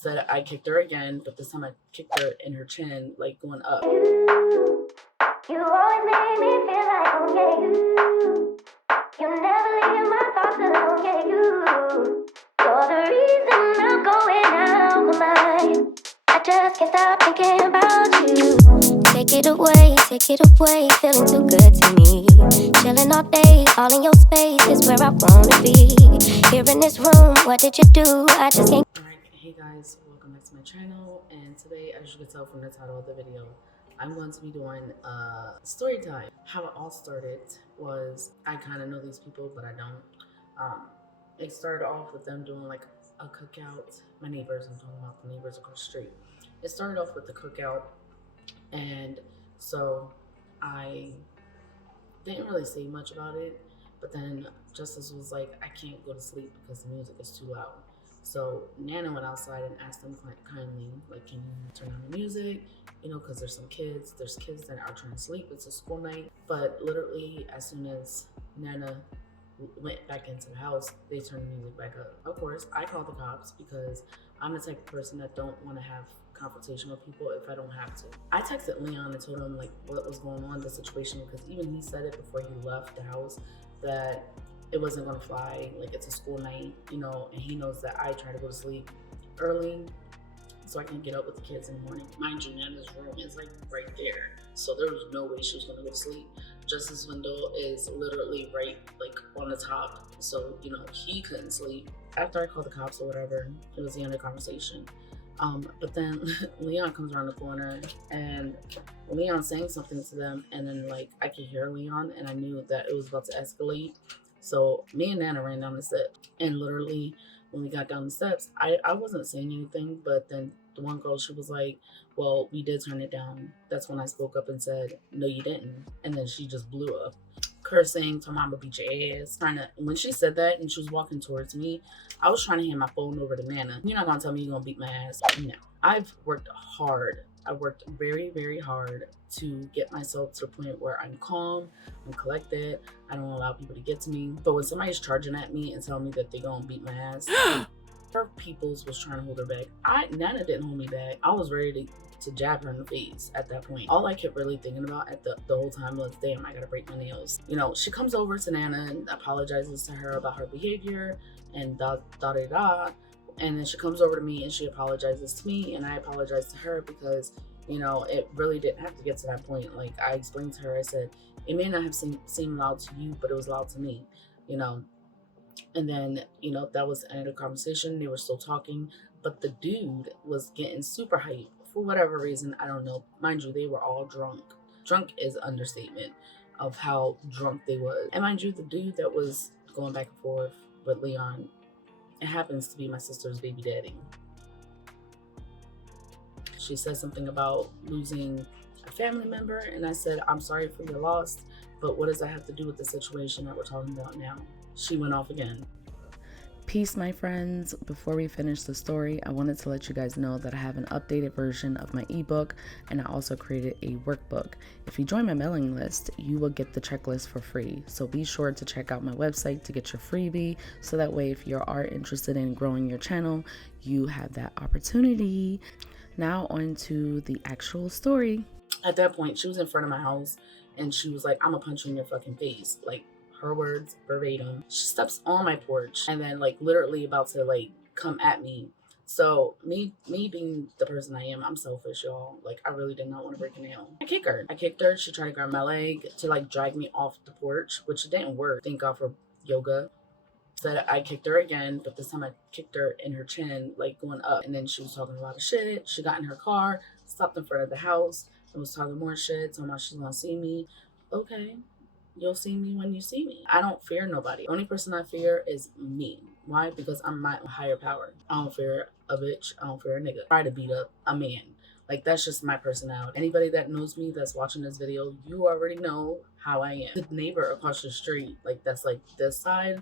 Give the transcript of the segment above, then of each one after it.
Said I kicked her again, but this time I kicked her in her chin, like going up. You always make me feel like, oh yeah, you never leave my thoughts alone, yeah, you're the reason I'm going out my mind. I just can't stop thinking about you. Take it away, feeling too good to me. Chilling all day, all in your space is where I wanna be. Here in this room, what did you do? I just can't. Alright, hey guys, welcome back to my channel, and today, as you can tell from the title of the video, I'm going to be doing story time. How it all started was, I kind of know these people, but I don't. It started off with them doing like a cookout. My neighbors, I'm talking about the neighbors across the street. It started off with the cookout, and so I didn't really say much about it, but then Justice was like, I can't go to sleep because the music is too loud. So Nana went outside and asked them kindly, like, can you turn on the music? You know, because there's kids that are trying to sleep. It's a school night. But literally, as soon as Nana went back into the house, they turned the music back up. Of course, I called the cops because I'm the type of person that don't want to have confrontation with people if I don't have to. I texted Leon and told him like what was going on, the situation, because even he said it before he left the house that it wasn't going to fly, like it's a school night, you know, and he knows that I try to go to sleep early so I can get up with the kids in the morning. Mind you, Nana's room is like right there, so there was no way she was going to go to sleep. Justice's window is literally right like on the top, so you know he couldn't sleep. After I called the cops or whatever, it was the end of the conversation. But then Leon comes around the corner and Leon's saying something to them, and then like I could hear Leon, and I knew that it was about to escalate. So me and Nana ran down the steps, and literally when we got down the steps, I wasn't saying anything, but then the one girl, she was like, well, we did turn it down. That's when I spoke up and said, no, you didn't. And then she just blew up, cursing, "To mama beat your ass." When she said that and she was walking towards me, I was trying to hand my phone over to Nana. You're not gonna tell me you're gonna beat my ass. No. I've worked hard. I worked very, very hard to get myself to the point where I'm calm, I'm collected, I don't allow people to get to me. But when somebody's charging at me and telling me that they're gonna beat my ass, her peoples was trying to hold her back. Nana didn't hold me back. I was ready to jab her in the face at that point. All I kept really thinking about at the whole time was, damn, I gotta break my nails. You know, she comes over to Nana and apologizes to her about her behavior and da da da da. And then she comes over to me and she apologizes to me, and I apologize to her because, you know, it really didn't have to get to that point. Like I explained to her, I said, it may not have seemed loud to you, but it was loud to me, you know. And then, you know, that was the end of the conversation. They were still talking, but the dude was getting super hyped for whatever reason. I don't know. Mind you, they were all drunk. Drunk is an understatement of how drunk they was. And mind you, the dude that was going back and forth with Leon, it happens to be my sister's baby daddy. She said something about losing a family member, and I said, I'm sorry for your loss, but what does that have to do with the situation that we're talking about now? She went off again. Peace, my friends. Before we finish the story, I wanted to let you guys know that I have an updated version of my ebook, and I also created a workbook. If you join my mailing list, you will get the checklist for free. So be sure to check out my website to get your freebie, so that way if you are interested in growing your channel, you have that opportunity. Now on to the actual story. At that point, she was in front of my house, and she was like, I'm gonna punch you in your fucking face. Like, her words verbatim. She steps on my porch and then like literally about to like come at me. So me being the person I am, I'm selfish, y'all. Like I really did not want to break a nail. I kicked her. She tried to grab my leg to like drag me off the porch, which didn't work. Thank God for yoga. Said I kicked her again, but this time I kicked her in her chin, like going up. And then she was talking a lot of shit. She got in her car, stopped in front of the house, and was talking more shit, talking about she's gonna see me. Okay. You'll see me when you see me. I don't fear nobody. The only person I fear is me. Why? Because I'm my higher power. I don't fear a bitch. I don't fear a nigga. Try to beat up a man. Like, that's just my personality. Anybody that knows me that's watching this video, you already know how I am. The neighbor across the street, like that's like this side,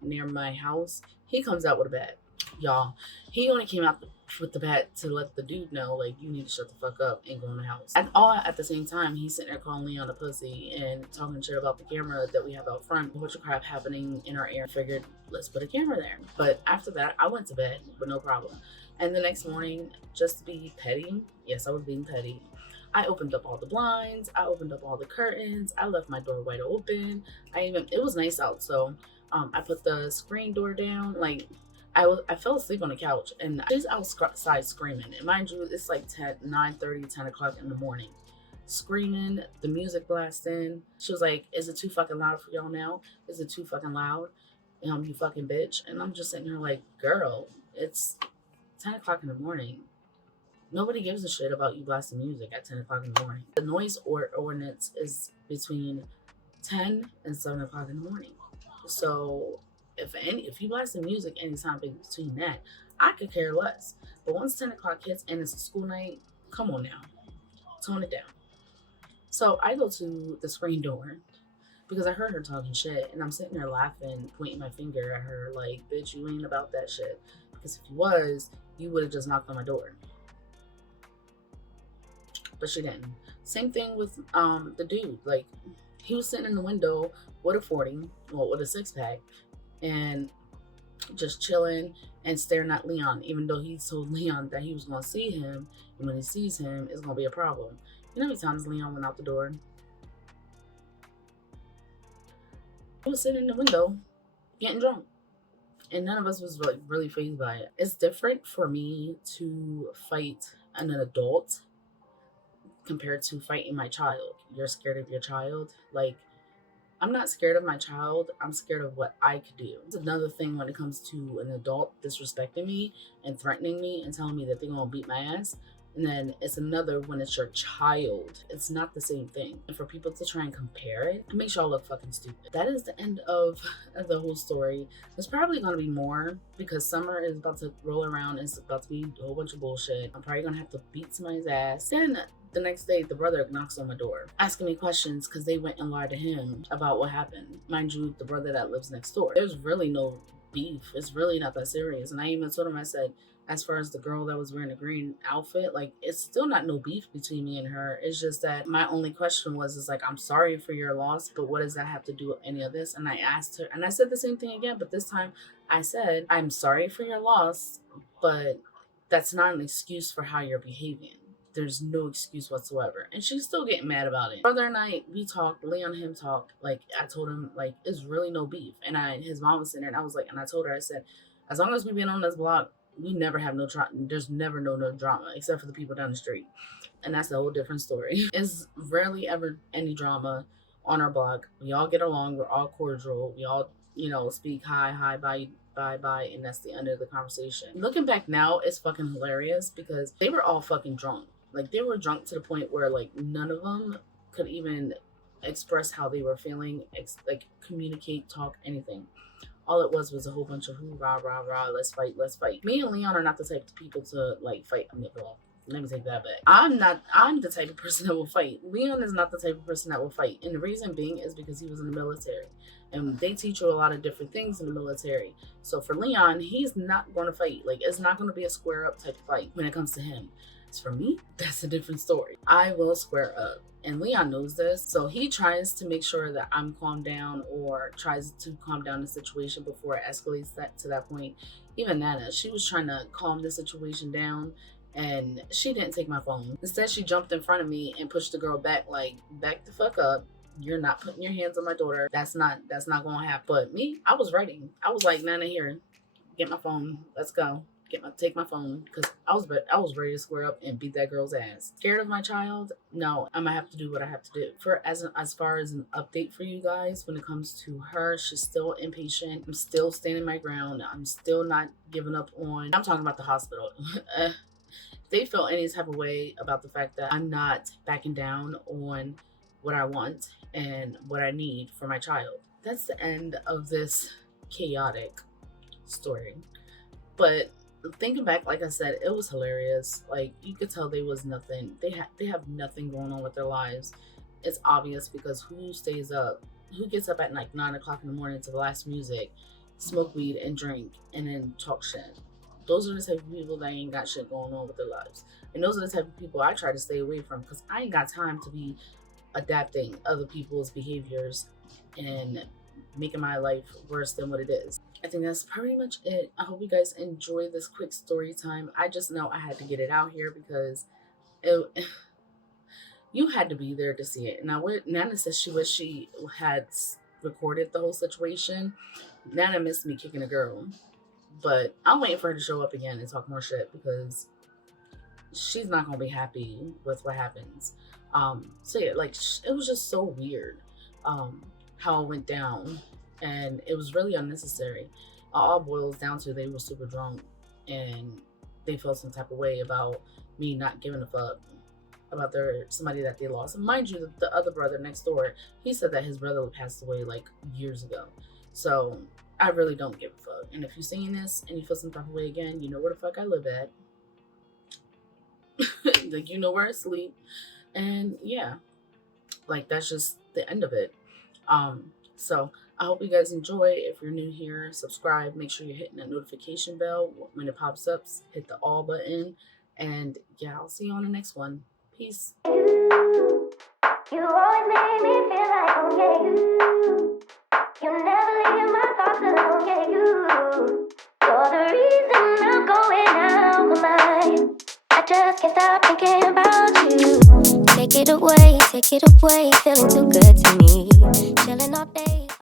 near my house, he comes out with a bat. Y'all, he only came out with the bat to let the dude know, like, you need to shut the fuck up and go in the house. And all at the same time, he's sitting there calling Leon a pussy and talking shit about the camera that we have out front. A bunch of crap happening in our area. Figured, let's put a camera there. But after that, I went to bed with no problem. And the next morning, just to be petty, yes, I was being petty, I opened up all the blinds, I opened up all the curtains, I left my door wide open. It was nice out, so I put the screen door down. Like, I fell asleep on the couch and she's outside screaming. And mind you, it's like 10 o'clock in the morning. Screaming, the music blasting. She was like, "Is it too fucking loud for y'all now? Is it too fucking loud? You fucking bitch." And I'm just sitting here like, girl, it's 10 o'clock in the morning. Nobody gives a shit about you blasting music at 10 o'clock in the morning. The noise ordinance is between 10 and 7 o'clock in the morning. So if you blasting music anytime between that, I could care less. But once 10 o'clock hits and it's a school night, come on now, tone it down. So I go to the screen door because I heard her talking shit, and I'm sitting there laughing, pointing my finger at her like, "Bitch, you ain't about that shit. Because if you was, you would have just knocked on my door." But she didn't. Same thing with the dude. Like, he was sitting in the window with a 40, well, with a 6-pack, and just chilling and staring at Leon, even though he told Leon that he was going to see him, and when he sees him, it's going to be a problem. You know how many times Leon went out the door? He was sitting in the window getting drunk, and none of us was like really fazed by it. It's different for me to fight an adult compared to fighting my child. You're scared of your child. Like, I'm not scared of my child. I'm scared of what I could do. It's another thing when it comes to an adult disrespecting me and threatening me and telling me that they're gonna beat my ass. And then it's another when it's your child. It's not the same thing. And for people to try and compare it makes y'all look fucking stupid. That is the end of the whole story. There's probably gonna be more because summer is about to roll around. It's about to be a whole bunch of bullshit. I'm probably gonna have to beat somebody's ass. Then the next day, the brother knocks on my door, asking me questions because they went and lied to him about what happened. Mind you, the brother that lives next door. There's really no beef. It's really not that serious. And I even told him, I said, as far as the girl that was wearing the green outfit, like, it's still not no beef between me and her. It's just that my only question is like, I'm sorry for your loss, but what does that have to do with any of this? And I asked her, and I said the same thing again, but this time I said, I'm sorry for your loss, but that's not an excuse for how you're behaving. There's no excuse whatsoever. And she's still getting mad about it. Brother and I, we talked, Leon and him talked. Like, I told him, like, it's really no beef. And his mom was sitting there, and I was like, and I told her, I said, as long as we've been on this block, we never have no drama. There's never no drama, except for the people down the street. And that's a whole different story. It's rarely ever any drama on our block. We all get along. We're all cordial. We all, speak hi, bye, and that's the end of the conversation. Looking back now, it's fucking hilarious because they were all fucking drunk. Like, they were drunk to the point where, like, none of them could even express how they were feeling, like, communicate, talk, anything. All it was a whole bunch of whoo, rah, rah, rah, let's fight. Me and Leon are not the type of people to, like, fight. Let me take that back. I'm the type of person that will fight. Leon is not the type of person that will fight. And the reason being is because he was in the military. And they teach you a lot of different things in the military. So for Leon, he's not going to fight. Like, it's not going to be a square up type of fight when it comes to him. For me, that's a different story. I will square up, and Leon knows this, so he tries to make sure that I'm calmed down, or tries to calm down the situation before it escalates to that point. Even Nana, she was trying to calm the situation down, and she didn't take my phone. Instead, she jumped in front of me and pushed the girl back, like, back the fuck up. You're not putting your hands on my daughter. That's not gonna happen. But me, I was writing. I was like, Nana, here, get my phone. Let's go. Take my phone, because I was ready to square up and beat that girl's ass. Scared of my child? No, I'm gonna have to do what I have to do. As far as an update for you guys, when it comes to her, she's still impatient. I'm still standing my ground. I'm still not giving up on. I'm talking about the hospital. If they feel any type of way about the fact that I'm not backing down on what I want and what I need for my child. That's the end of this chaotic story. But thinking back, like I said, it was hilarious. Like, you could tell they was nothing. They have nothing going on with their lives. It's obvious because who gets up at like 9 o'clock in the morning to blast music, smoke weed and drink, and then talk shit. Those are the type of people that ain't got shit going on with their lives. And those are the type of people I try to stay away from, because I ain't got time to be adapting other people's behaviors and making my life worse than what it is. I think that's pretty much it. I hope you guys enjoy this quick story time. I just know I had to get it out here because it, you had to be there to see it. Now, what Nana says she wish she had recorded the whole situation. Nana missed me kicking a girl, but I'm waiting for her to show up again and talk more shit because she's not gonna be happy with what happens. So yeah, like it was just so weird how it went down, and it was really unnecessary. It all boils down to they were super drunk and they felt some type of way about me not giving a fuck about their somebody that they lost. And mind you, the other brother next door, he said that his brother passed away like years ago. So I really don't give a fuck. And if you're seeing this and you feel some type of way again, you know where the fuck I live at. Like, you know where I sleep. And yeah, like that's just the end of it. So I hope you guys enjoy. If you're new here, subscribe. Make sure you're hitting that notification bell when it pops up. Hit the all button. And yeah, I'll see you on the next one. Peace. You always make me feel like, oh yeah, you never leave my thoughts alone, yeah, you're the reason I'm going out of my mind. I just can't stop thinking about you. Take it away, feeling too good to me. Chilling all day.